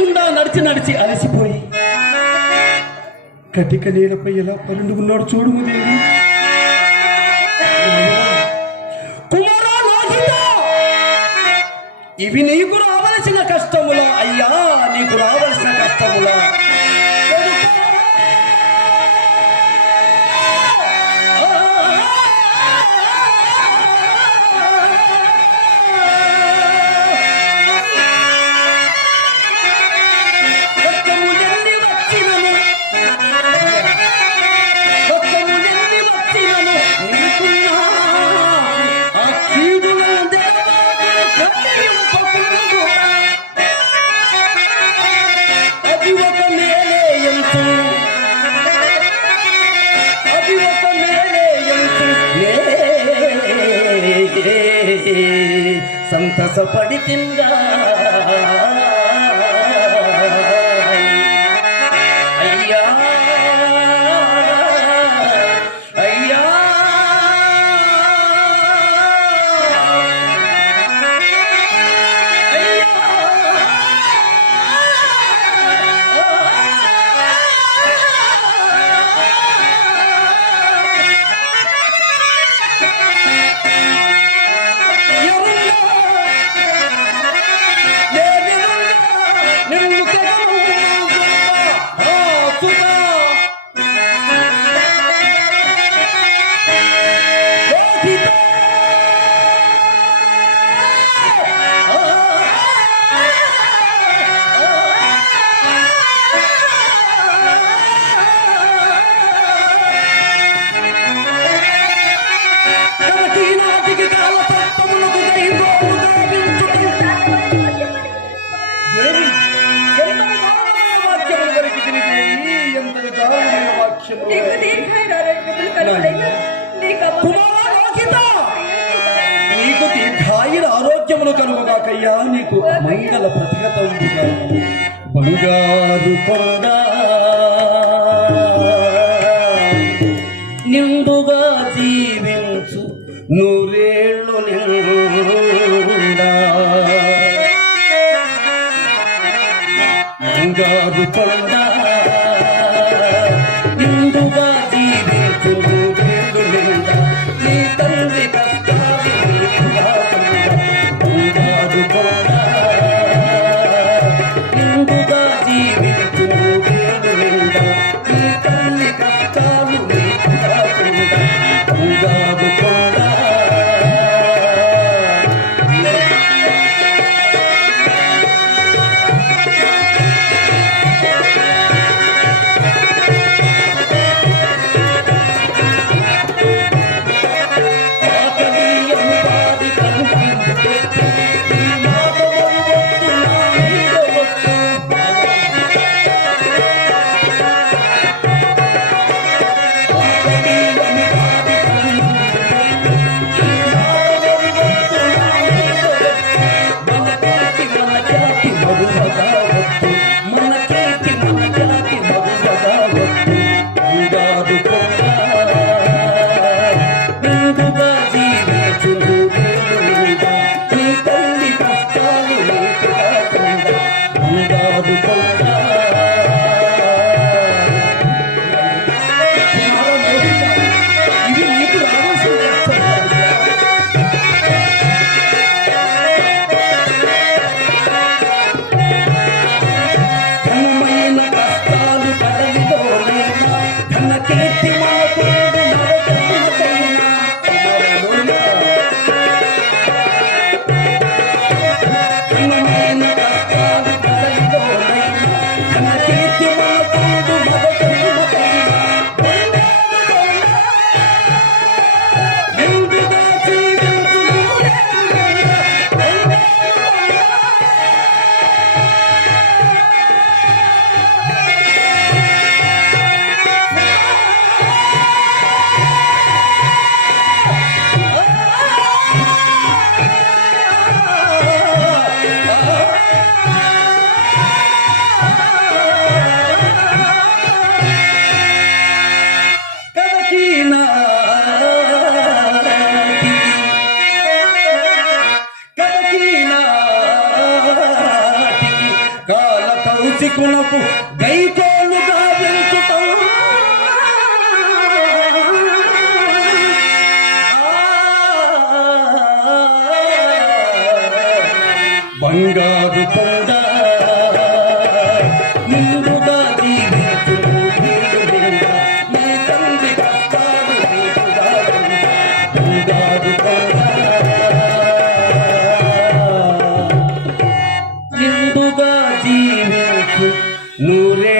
గుండా నడిచి నడిచి అలసిపోయి కటిక నేలపై ఎలా పరుండుకున్నాడు చూడుము దేవి. కుమారా లోహిత, ఇవి నీకు రావలసిన కష్టములా అయ్యా, నీకు రావలసిన కష్టములా. సంతసపడి తింగా అయ్యా అయ్యా నీకు దీర్ఘాయుర ఆరోగ్యమును కలుగుగాకయ్యా, నీకు మంగళ ప్రతిగతంబుగా. బంగారు కొండ నిండుగా జీవించు నూరేళ్ళు నిండా. బంగారు కొండ నిండుగా జీవించు నూరేళ్ళు నిండా. నీ తండ్రి కష్టాలు బంగారు కొండ నిండుగా జీవించు నూరేళ్ళు నిండా. నీ తల్లి కష్టాలు నీకు రాకుండా బంగారు కొండ. సికునకు గైకోలుగా వెలుచుట బంగారు కొండ నిండుగా జీవించు నీ తండ్రి కష్టాలు నీకుగా బంగారు కొండ నిండుగా జీవించు నూరే